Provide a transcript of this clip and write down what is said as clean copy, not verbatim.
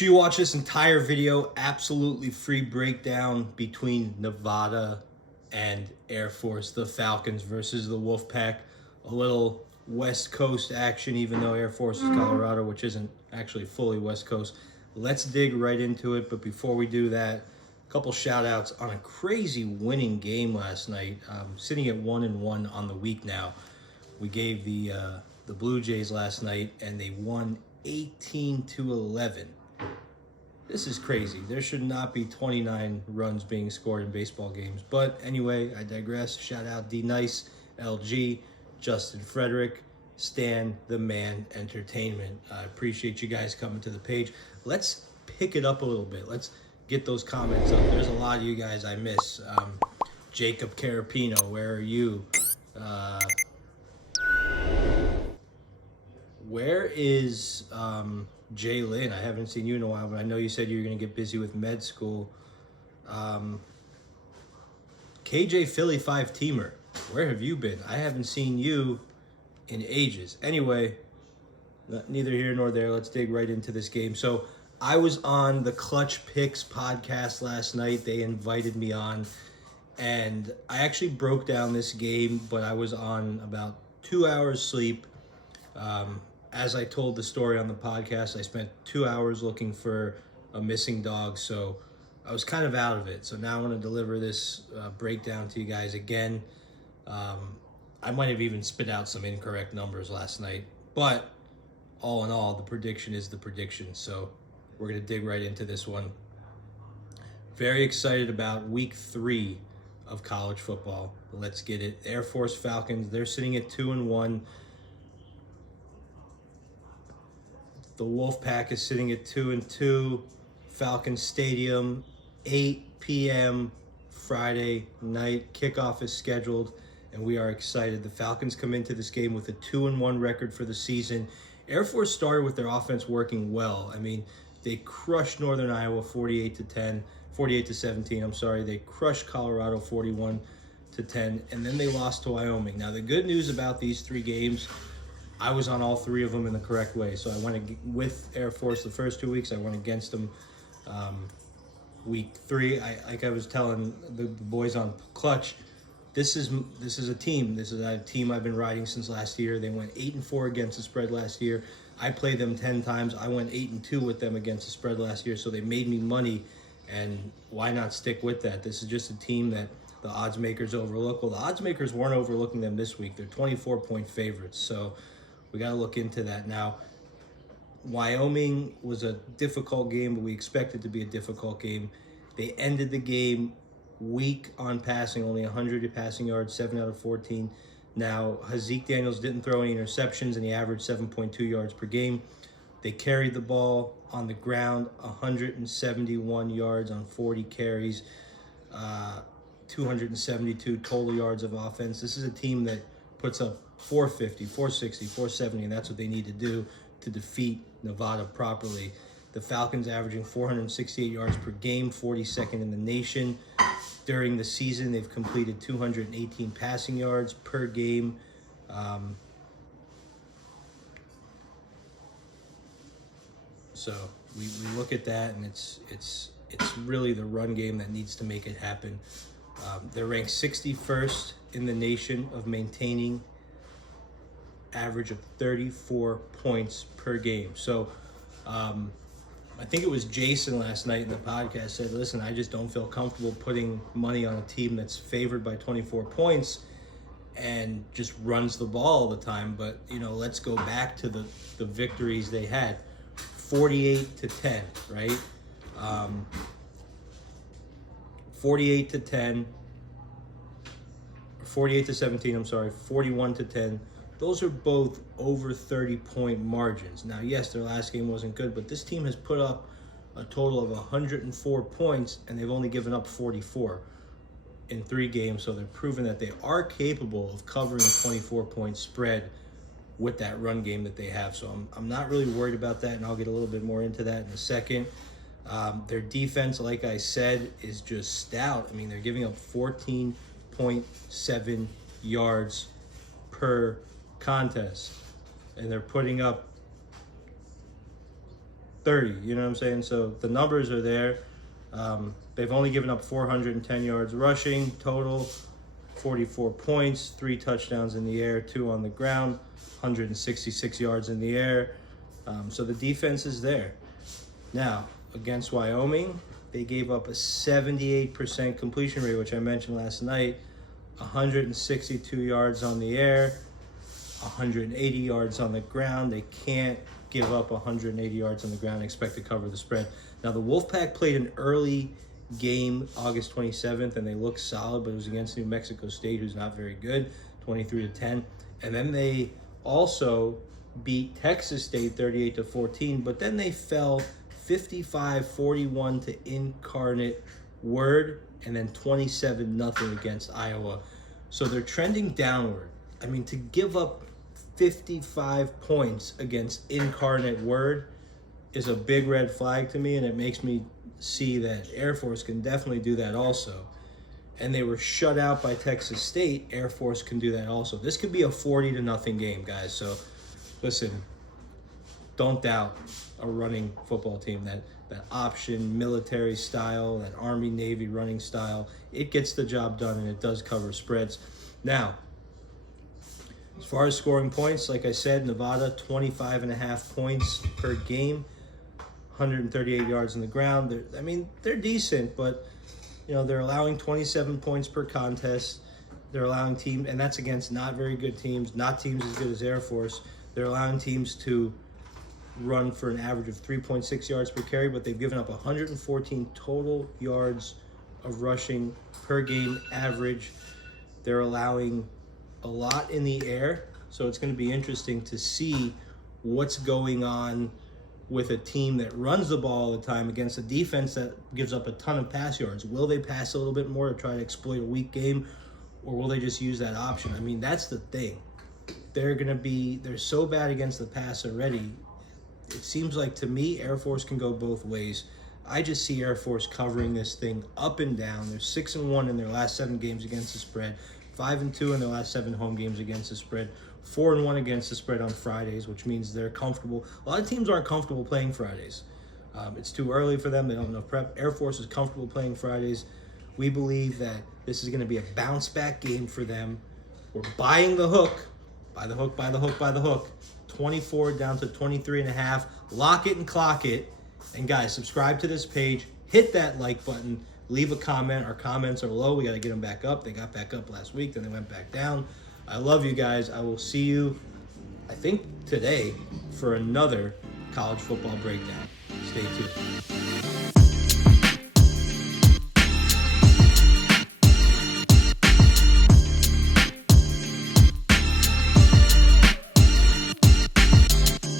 You watch this entire video, absolutely free breakdown between Nevada and Air Force, the Falcons versus the Wolfpack. A little West Coast action, even though Air Force is Colorado, which isn't actually fully West Coast. Let's dig right into it, but before we do that, a couple shout outs on a crazy winning game last night. Sitting at 1-1 on the week now. We gave the Blue Jays last night, and they won 18-11. This is crazy. There should not be 29 runs being scored in baseball games. But anyway, I digress. Shout out D Nice, LG, Justin Frederick, Stan the Man Entertainment. I appreciate you guys coming to the page. Let's pick it up a little bit. Let's get those comments up. There's a lot of you guys I miss. Jacob Carapino, where are you? Where is Jay Lynn? I haven't seen you in a while, but I know you said you were going to get busy with med school. KJ Philly 5-teamer, where have you been? I haven't seen you in ages. Anyway, neither here nor there. Let's dig right into this game. So I was on the Clutch Picks podcast last night. They invited me on, and I actually broke down this game, but I was on about 2 hours sleep. As I told the story on the podcast, I spent 2 hours looking for a missing dog, so I was kind of out of it. So now I want to deliver this breakdown to you guys again. I might have even spit out some incorrect numbers last night, but all in all, the prediction is the prediction. So we're going to dig right into this one. Very excited about week 3 of college football. Let's get it. Air Force Falcons, they're sitting at 2-1. The Wolfpack is sitting at 2-2. Falcon Stadium, 8 p.m. Friday night. Kickoff is scheduled, and we are excited. The Falcons come into this game with a 2-1 record for the season. Air Force started with their offense working well. I mean, they crushed Northern Iowa 48-17. I'm sorry. They crushed Colorado 41-10, and then they lost to Wyoming. Now, the good news about these 3 games, I was on all 3 of them in the correct way. So I went with Air Force the first 2 weeks. I went against them week 3. Like I was telling the boys on Clutch, this is a team. This is a team I've been riding since last year. They went 8-4 against the spread last year. I played them 10 times. I went 8-2 with them against the spread last year. So they made me money, and why not stick with that? This is just a team that the odds makers overlook. Well, the odds makers weren't overlooking them this week. They're 24-point favorites. So we got to look into that. Now, Wyoming was a difficult game, but we expected it to be a difficult game. They ended the game weak on passing, only 100 passing yards, 7 out of 14. Now, Haaziq Daniels didn't throw any interceptions, and he averaged 7.2 yards per game. They carried the ball on the ground, 171 yards on 40 carries, 272 total yards of offense. This is a team that puts up 450, 460, 470, and that's what they need to do to defeat Nevada properly. The Falcons averaging 468 yards per game, 42nd in the nation. During the season, they've completed 218 passing yards per game. So we look at that, and it's really the run game that needs to make it happen. They're ranked 61st in the nation of maintaining average of 34 points per game. So I think it was Jason last night in the podcast said, listen, I just don't feel comfortable putting money on a team that's favored by 24 points and just runs the ball all the time. But, let's go back to the victories they had. 48-10, right? 48-10, 48-17, I'm sorry, 41-10. Those are both over 30-point margins. Now, yes, their last game wasn't good, but this team has put up a total of 104 points, and they've only given up 44 in 3 games. So they're proving that they are capable of covering a 24-point spread with that run game that they have. So I'm not really worried about that, and I'll get a little bit more into that in a second. Their defense, like I said, is just stout. I mean, they're giving up 14.7 yards per contest, and they're putting up 30. You know what I'm saying? So the numbers are there. They've only given up 410 yards rushing total, 44 points, 3 touchdowns in the air, 2 on the ground, 166 yards in the air. So the defense is there. Now, against Wyoming, they gave up a 78% completion rate, which I mentioned last night, 162 yards on the air, 180 yards on the ground. They can't give up 180 yards on the ground and expect to cover the spread. Now, the Wolfpack played an early game August 27th, and they looked solid, but it was against New Mexico State, who's not very good, 23-10. And then they also beat Texas State 38-14, but then they fell 55-41 to Incarnate Word, and then 27-0 against Iowa. So they're trending downward. I mean, to give up 55 points against Incarnate Word is a big red flag to me, and it makes me see that Air Force can definitely do that also. And they were shut out by Texas State. Air Force can do that also. This could be a 40-0 game, guys. So listen, don't doubt a running football team. That option military style, that Army-Navy running style, it gets the job done, and it does cover spreads. Now, as far as scoring points, like I said, Nevada, 25.5 points per game, 138 yards on the ground. They're decent, but they're allowing 27 points per contest. They're allowing teams, and that's against not very good teams, not teams as good as Air Force. They're allowing teams to run for an average of 3.6 yards per carry, but they've given up 114 total yards of rushing per game average. They're allowing a lot in the air, so it's going to be interesting to see what's going on with a team that runs the ball all the time against a defense that gives up a ton of pass yards. Will they pass a little bit more to try to exploit a weak game, or will they just use that option? I mean, that's the thing. They're so bad against the pass already. It seems like, to me, Air Force can go both ways. I just see Air Force covering this thing up and down. They're 6-1 in their last 7 games against the spread, 5-2 in their last 7 home games against the spread, 4-1 against the spread on Fridays, which means they're comfortable. A lot of teams aren't comfortable playing Fridays. It's too early for them. They don't have enough prep. Air Force is comfortable playing Fridays. We believe that this is going to be a bounce-back game for them. We're buying the hook. Buy the hook, buy the hook, buy the hook. 24 down to 23.5. Lock it and clock it. And guys, subscribe to this page. Hit that like button. Leave a comment. Our comments are low. We got to get them back up. They got back up last week, then they went back down. I love you guys. I will see you, I think, today for another college football breakdown. Stay tuned.